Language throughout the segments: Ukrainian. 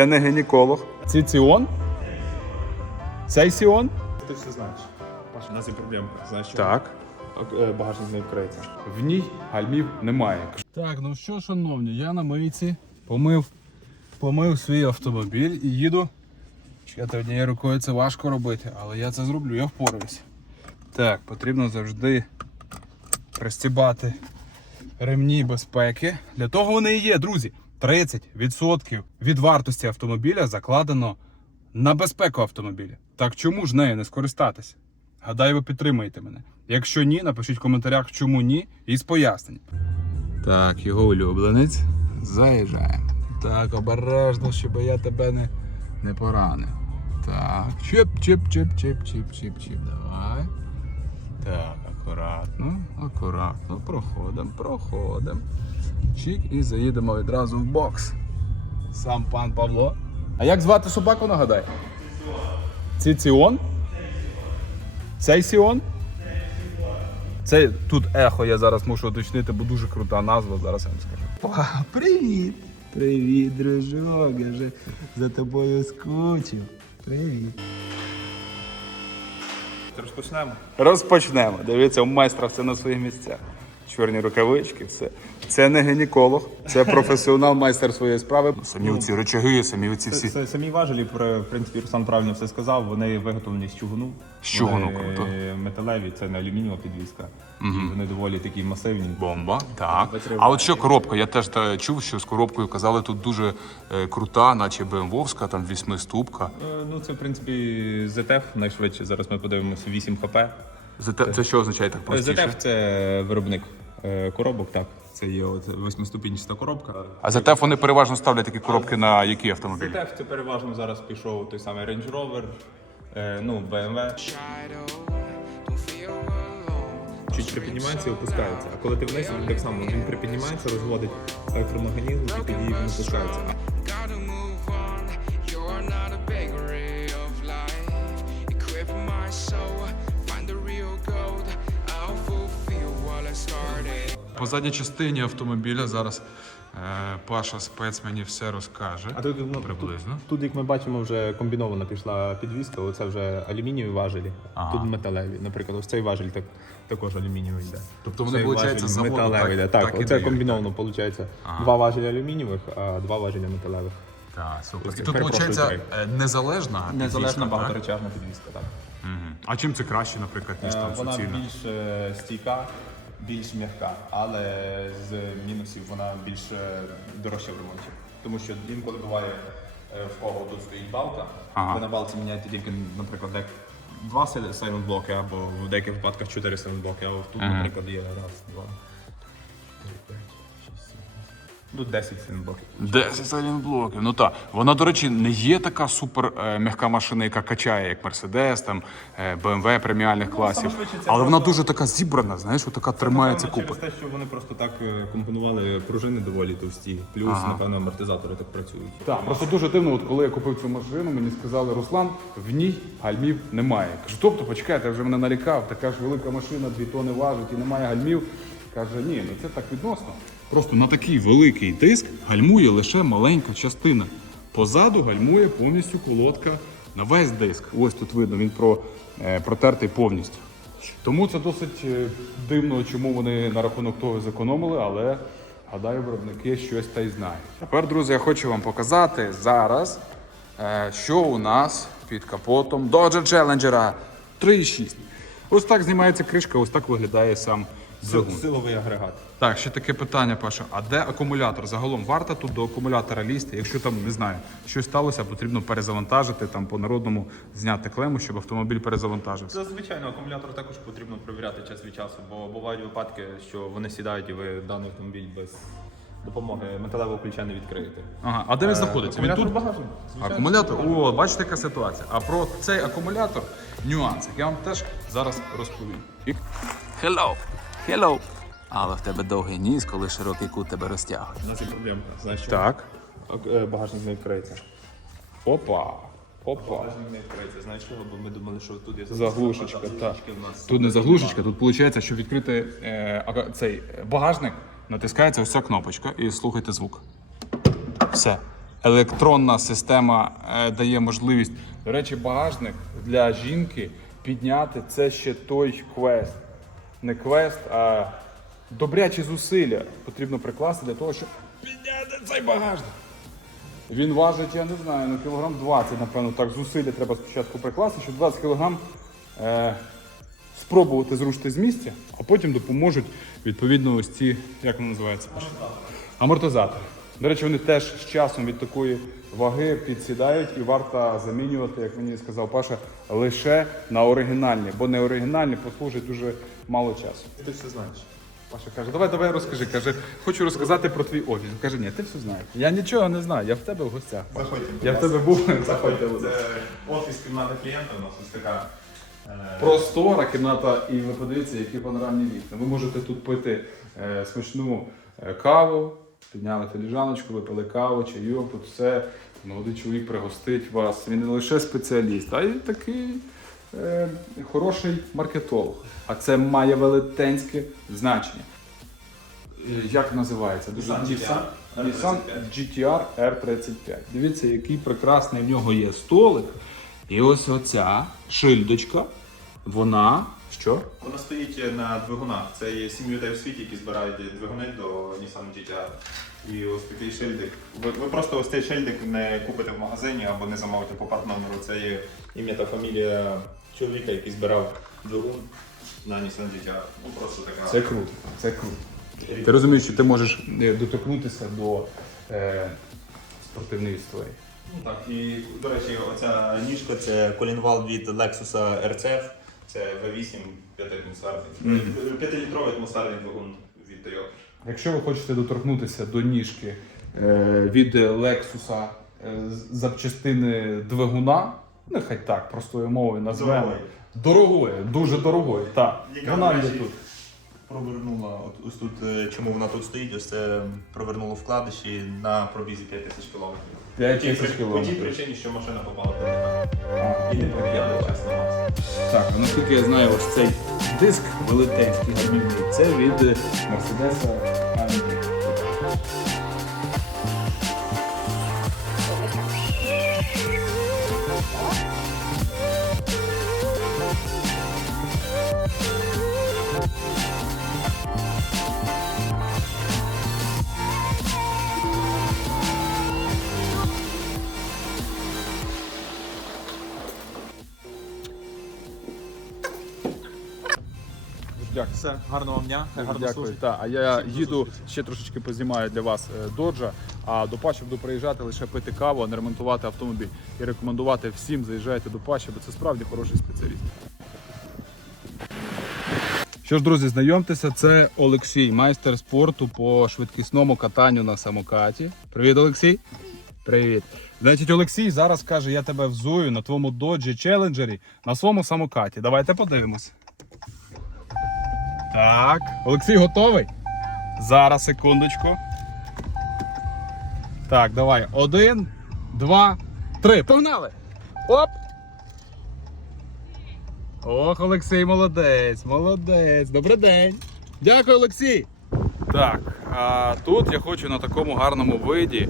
Я не гінеколог. Це Сіон? Цей Сіон? Ти все знаєш. Паша, у нас є проблемка. Знаєш, що? Так. Е, Багажник не відкриється. В ній гальмів немає. Так, ну що, шановні, я на мийці помив, помив свій автомобіль і їду. Чекайте, однією рукою це важко робити, але я це зроблю, я впораюсь. Так, потрібно завжди пристібати ремні безпеки. Для того вони і є, друзі. 30% від вартості автомобіля закладено на безпеку автомобіля. Так чому ж нею не скористатися? Гадаю, ви підтримаєте мене. Якщо ні, напишіть в коментарях, чому ні, і з поясненням. Так, його улюбленець. Заїжджаємо. Так, обережно, щоб я тебе не, не поранив. Так, чип. Давай. Так, акуратно, акуратно. Проходимо, проходимо. Чик і заїдемо відразу в бокс. Сам пан Павло. А як звати собаку, нагадай? Ціціон? Цей Сіон? Це тут ехо, я зараз мушу уточнити, бо дуже крута назва, зараз я вам скажу. Привіт! Привіт, дружок, я вже за тобою скучив. Привіт. Розпочнемо. Розпочнемо. Дивіться, у майстра все на своїх місцях. Чорні рукавички, все. Це не гінеколог, це професіонал, майстер своєї справи. Самі оці речаги, самі оці всі. Це самі важелі, про- в принципі, Руслан правильно все сказав. Вони виготовлені з чугуну. З чугуну, Вони круто. металеві, це не алюмінієва підвізка. І вони доволі такі масивні. Бомба, так. А от що коробка? Я теж та, чув, що з коробкою казали, тут дуже е, крута, наче БМВовська, там вісьмиступка. Е, Ну, це, в принципі, ZF найшвидше. Зараз ми подивимося 8 хп. Це, це що означає так простіше? ZF це виробник е, коробок, так. Це є от восьмиступінчаста коробка. А за вони переважно ставлять такі коробки на які автомобілі? ZF це переважно зараз пішов той самий Range Rover, е, ну, BMW. Чуть припіднімається і опускається. А коли ти вниз, він так само він припіднімається, розводить електромагнізм і тоді він опускається. По задній частині автомобіля зараз е, Паша спец мені все розкаже. А тут, ну, Приблизно. Тут, тут, як ми бачимо, вже комбінована пішла підвізка, оце вже алюмінієві важелі, Ага. тут металеві. Наприклад, ось цей важель так, також алюмінієвий йде. Тобто вони, виходить, заводу металевий так- йде. Так, так оце комбіновано, виходить. Два важелі алюмінієвих, а два важелі металевих. Так, супер. І тут виходить е, незалежна Незалежна підвізка, так? багаторечажна підвізка, так. Мгм. А чим це краще, наприклад, ніж там Е, Вона суцільна? більш е, стійка, більш м'яка, але з мінусів вона більш е, дорожча в ремонті. Тому що інколи буває е, в кого тут стоїть балка, Ага. ви на балці міняєте тільки, наприклад, дек два сайлент блоки або в деяких випадках чотири сайлент блоки, а тут, наприклад, є раз, два, Тут 10 сайлент блоків. 10 сайлентблоків. Ну так. Вона, до речі, не є така супер е, м'яка машина, яка качає, як Mercedes, там, е, BMW преміальних класів. Ну, швидше це Але вона просто- дуже така зібрана, знаєш, така тримається Напевно, купи. Через те, що вони просто так е, компонували пружини доволі товсті, плюс, напевно, амортизатори так працюють. Так, просто дуже дивно, от коли я купив цю машину, мені сказали, Руслан, в ній гальмів немає. Кажу, тобто, почекайте, вже мене нарікав, така ж велика машина, дві тони важить і немає гальмів. Каже, ні, ну це так відносно. Просто на такий великий диск гальмує лише маленька частина. Позаду гальмує повністю колодка на весь диск. Ось тут видно, він про, е, протертий повністю. Тому це досить е, дивно, чому вони на рахунок того зекономили, але гадаю, виробники щось та й знають. Тепер, друзі, я хочу вам показати зараз, е, що у нас під капотом Dodge Challenger 3.6. Ось так знімається кришка, ось так виглядає сам двигун. Силовий агрегат. Так, ще таке питання, Паша. А де акумулятор? Загалом варто тут до акумулятора лізти? Якщо там не знаю, щось сталося, потрібно перезавантажити там по народному зняти клему, щоб автомобіль перезавантажився. Це звичайно, акумулятор також потрібно перевіряти час від часу, бо бувають випадки, що вони сідають і ви даний автомобіль без допомоги металевого ключа не відкриєте. Ага, а де він знаходиться? Він Акумулятор тут в акумулятор. О, бачите, яка ситуація. А про цей акумулятор нюанс, я вам теж зараз розповім. Hello, hello. Але в тебе довгий ніс, коли широкий кут тебе розтягує. У нас є проблемка. Знаєш, що Так. Е, багажник не відкриється. Опа. Опа. Багажник не відкриється. Знаєш чого? Бо ми думали, що тут є Заглушечка, так. в нас. Тут не заглушечка, тут виходить, щоб відкрити е, цей багажник, натискається ось ця кнопочка і слухайте звук. Все. електронна система е, дає можливість. До речі, багажник для жінки підняти це ще той квест. Не квест, а добрячі зусилля потрібно прикласти для того, щоб підняти цей багажник. Він важить, я не знаю, ну кілограм 20, напевно, так зусилля треба спочатку прикласти, щоб 20 кілограм е, спробувати зрушити з місця, а потім допоможуть відповідно ось ці, як вони називаються? Амортизатори. До речі, вони теж з часом від такої ваги підсідають і варто замінювати, як мені сказав Паша, лише на оригінальні, бо не оригінальні послужать дуже мало часу. Ти все знаєш. Паша каже, давай, давай розкажи. Каже, хочу розказати про твій офіс. Каже, ні, ти все знаєш. Я нічого не знаю, я в тебе в гостях. Заходьте, Я в тебе був. Заходьте. Заходьте. Це офіс кімната клієнта у нас ось така. е, Простора кімната, і ви подивіться, які панорамні вікна. Ви можете тут пити е, смачну е, каву, підняли філіжаночку, випили каву, чайок, тут все. Молодий чоловік пригостить вас. Він не лише спеціаліст, а й такий е, хороший маркетолог. А це має велетенське значення. Е, Як називається? Дуже Nissan Nissan GTR R35. Дивіться, який прекрасний в нього є столик. І ось оця шильдочка, вона що? Вона стоїть на двигунах. Це є сім людей у світі, які збирають двигуни до Nissan GT-R. І ось такий шильдик. Ви, ви просто ось цей шильдик не купите в магазині або не замовите по партнеру. Це є ім'я та фамілія чоловіка, який збирав двигун на Nissan GT-R. Ну просто така. Це круто. Це круто. Ти розумієш, що ти можеш е, доторкнутися до е, спортивної історії. Ну так, і до речі, оця ніжка це колінвал від Lexus RCF. Це V8 5-атмосферний. 5-літровий атмосферний двигун від Toyota. Якщо ви хочете доторкнутися до ніжки е, від Lexus е, запчастини двигуна, нехай так, простою мовою назвемо. Дорогою. Дуже дорогою. так. Вона є тут. Провернула, от ось тут, е, чому вона тут стоїть, ось це провернуло вкладиші на пробізі 5 тисяч кілометрів. 5 По тій тисяч По тій кілометрів. причині, що машина попала до. І не повіряли час на вас. Так, а наскільки я знаю, ось цей диск велетенський гальмівний, це від Мерседеса гарного вам дня, хай гарно Дякую. служить. Так, а я їду ще трошечки познімаю для вас е, доджа. А до Паші буду приїжджати лише пити каву, а не ремонтувати автомобіль. І рекомендувати всім заїжджайте до Паші, бо це справді хороший спеціаліст. Що ж, друзі, знайомтеся, це Олексій, майстер спорту по швидкісному катанню на самокаті. Привіт, Олексій. Привіт. Значить, Олексій зараз каже, я тебе взую на твоєму доджі челенджері на своєму самокаті. Давайте подивимось. Так, Олексій готовий? Зараз, секундочку. Так, давай. Один, два, три. Погнали! Оп! Ох, Олексій, молодець, молодець. Добрий день. Дякую, Олексій. Так, а тут я хочу на такому гарному виді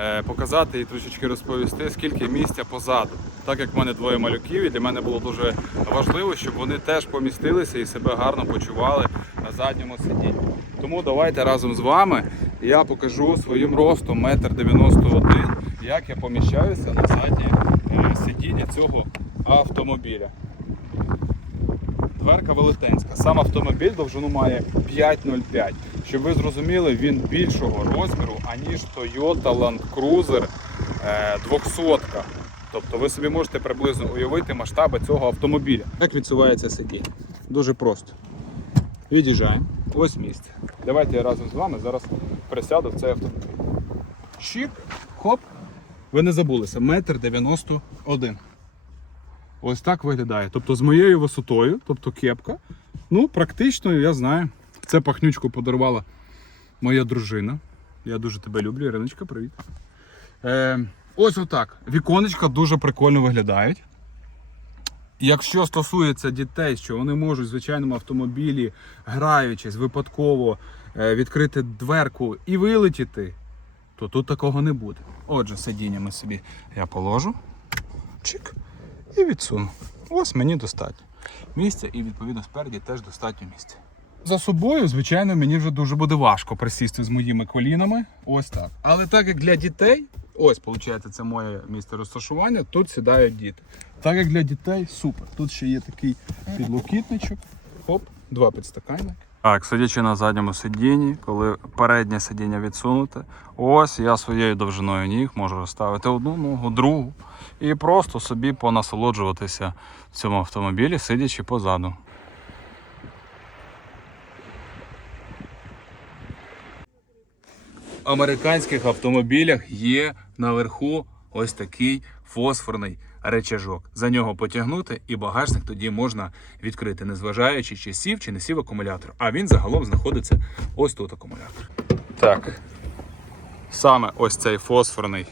е, показати і трішечки розповісти, скільки місця позаду. Так як в мене двоє малюків, і для мене було дуже важливо, щоб вони теж помістилися і себе гарно почували на задньому сидінні. Тому давайте разом з вами я покажу своїм ростом 1,91 м, як я поміщаюся на заднє е, сидіння цього автомобіля. Дверка велетенська. Сам автомобіль довжину має 5,05. Щоб ви зрозуміли, він більшого розміру, аніж Toyota Land Cruiser е, 200. Тобто ви собі можете приблизно уявити масштаби цього автомобіля. Як відсувається сидіння? Дуже просто. Від'їжджаємо. Ось місце. Давайте я разом з вами зараз присяду в цей автомобіль. Чік, хоп. Ви не забулися, метр 91. Ось так виглядає. Тобто з моєю висотою, тобто кепка. Ну, практично, я знаю. Це пахнючку подарувала моя дружина. Я дуже тебе люблю, Іриночка, привіт. Е, ось отак. Віконечка дуже прикольно виглядають. Якщо стосується дітей, що вони можуть в звичайному автомобілі, граючись, випадково е, відкрити дверку і вилетіти, то тут такого не буде. Отже, сидіння ми собі я положу, чик, і відсуну. Ось мені достатньо місця, і відповідно спереді теж достатньо місця. За собою, звичайно, мені вже дуже буде важко присісти з моїми колінами. Ось так. Але так як для дітей, ось виходить, це моє місце розташування, тут сідають діти. Так як для дітей, супер. Тут ще є такий підлокітничок. Хоп, два підстаканники. Так, сидячи на задньому сидінні, коли переднє сидіння відсунуте, ось я своєю довжиною ніг можу розставити одну ногу, другу і просто собі понасолоджуватися в цьому автомобілі, сидячи позаду. Американських автомобілях є наверху ось такий фосфорний речажок. За нього потягнути, і багажник тоді можна відкрити, незважаючи, чи сів, чи не сів акумулятор. А він загалом знаходиться ось тут акумулятор. Так. Саме ось цей фосфорний.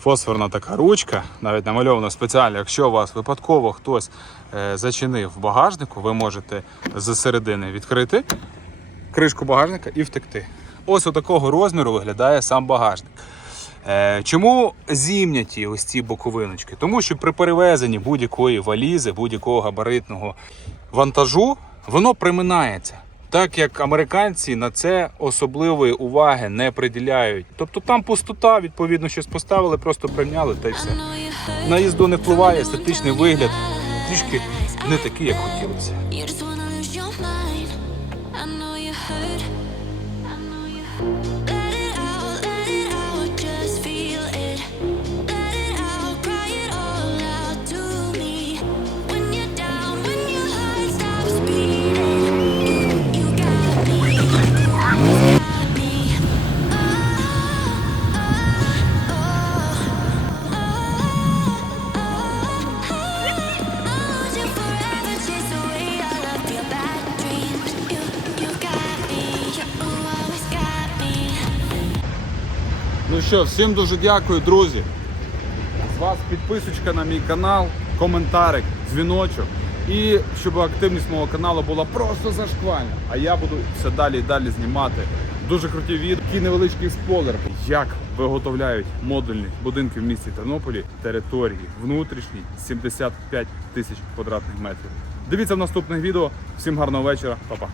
Фосфорна така ручка, навіть намальована спеціально. Якщо у вас випадково хтось е, зачинив в багажнику, ви можете з середини відкрити кришку багажника і втекти. Ось такого розміру виглядає сам багажник. Е, Чому зімняті ось ці боковиночки? Тому що при перевезенні будь-якої валізи, будь-якого габаритного вантажу, воно приминається. Так як американці на це особливої уваги не приділяють. Тобто там пустота, відповідно, щось поставили, просто прийняли та й все. На їзду не впливає естетичний вигляд, трішки не такий, як хотілося. Що, всім дуже дякую, друзі. З вас підписочка на мій канал, коментарик, дзвіночок. І щоб активність мого каналу була просто зашквальна. А я буду все далі і далі знімати дуже круті відео. Такий невеличкий спойлер, як виготовляють модульні будинки в місті Тернополі території внутрішні 75 тисяч квадратних метрів. Дивіться в наступних відео. Всім гарного вечора, Па-па.